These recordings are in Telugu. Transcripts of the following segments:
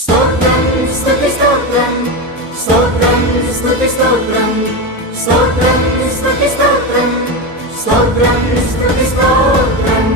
స్తోత్రం స్తుతి స్తోత్రం స్తోత్రం స్తుతి స్తోత్రం స్తోత్రం స్తుతి స్తోత్రం స్తోత్రం స్తుతి స్తోత్రం.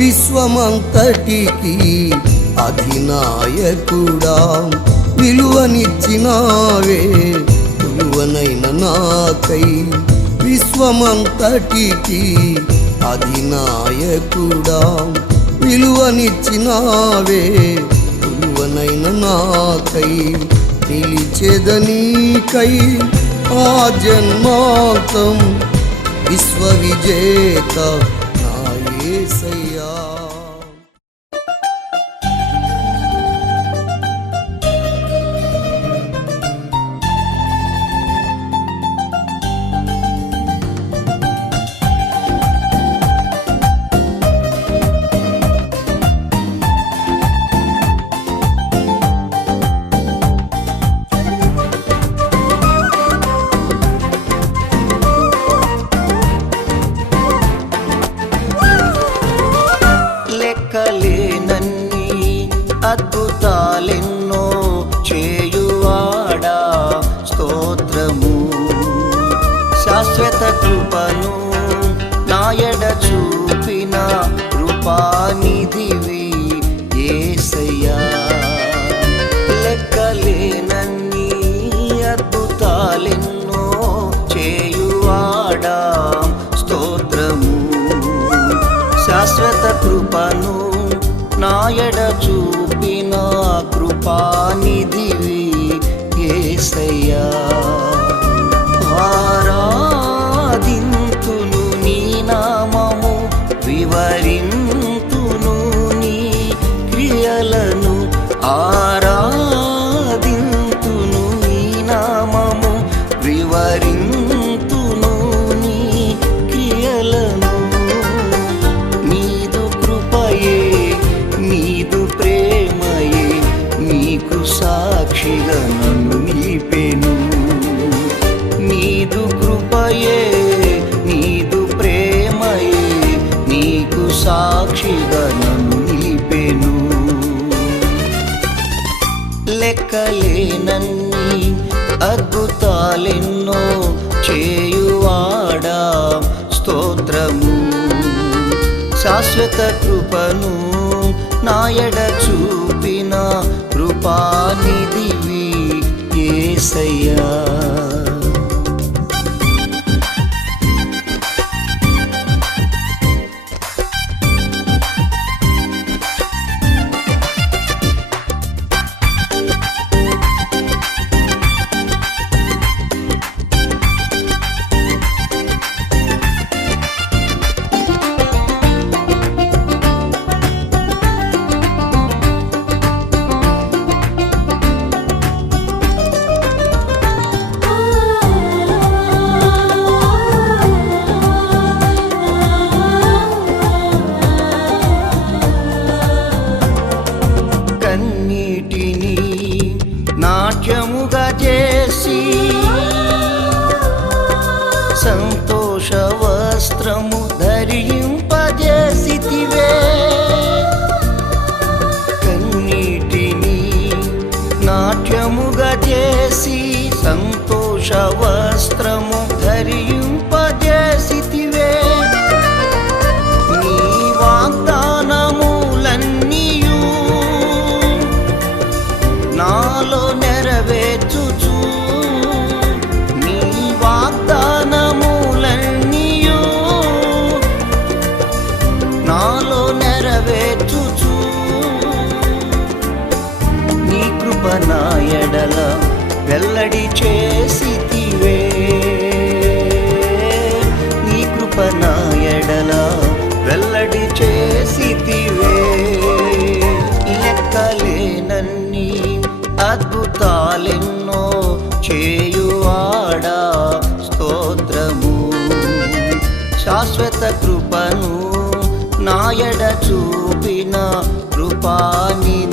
విశ్వమంతటికి అధినాయకుడా విలువనిచ్చినావే విలువనైన నాకై. విశ్వమంతటికి అధినాయకుడా విలువనిచ్చినావే విలువనైన నాకై. నిలిచెదనీకై ఆ జన్మాంతం విశ్వవిజేత నా యేసయ్యా. లెక్కలేనన్ని అద్భుతాలెన్నో చేయువాడా స్తోత్రము. శాశ్వత కృపను నాయడ చూపిన కృపానిధివి యేసయ్యా. లెక్కలేనన్ని అద్భుతాలెన్నో చేయువాడా స్తోత్రము. శాశ్వత కృపను నాయడ చూపిన కృపానిధివి యేసయ్యా. ఆరాధింతును నీ నామము, వివరింతును నీ క్రియలను. ఆరాధింతును నీ నామము, వివరింతును నీ క్రియలను. నీదు ప్రేమయే నీకు సాక్షిగా నన్ను నిలిపెను. నీదు కృపయే నీదు ప్రేమయే నీకు సాక్షిగా నన్ను నిలిపెను. లెక్కలేనన్ని అద్భుతాలెన్నో చేయువాడా స్తోత్రము. శాశ్వత కృపను నాయడ చూపిన కృపానిధివి యేసయ్యా. కన్నీటిని నాట్యముగా చేసి సంతోష వస్త్రము ధరింపజేసితివే. కన్నీటిని నాట్యముగా చేసి సంతోష వస్త్రము ధరింపజేసితివే. నీ వాగ్దానములన్నీయు నాలో నెరవేర్చుచు, నీ వాగ్దానములన్నీయు నెరవేర్చుచు నీ కృప నా ఎడల వెల్లడి చేసితివే నీ కృప నా ఎడల వెల్లడి చేసితివే లెక్కలేనన్ని అద్భుతాలెన్నో చేయువాడా స్తోత్రము శాశ్వత కృపను నాయడ చూపిన కృపానిధి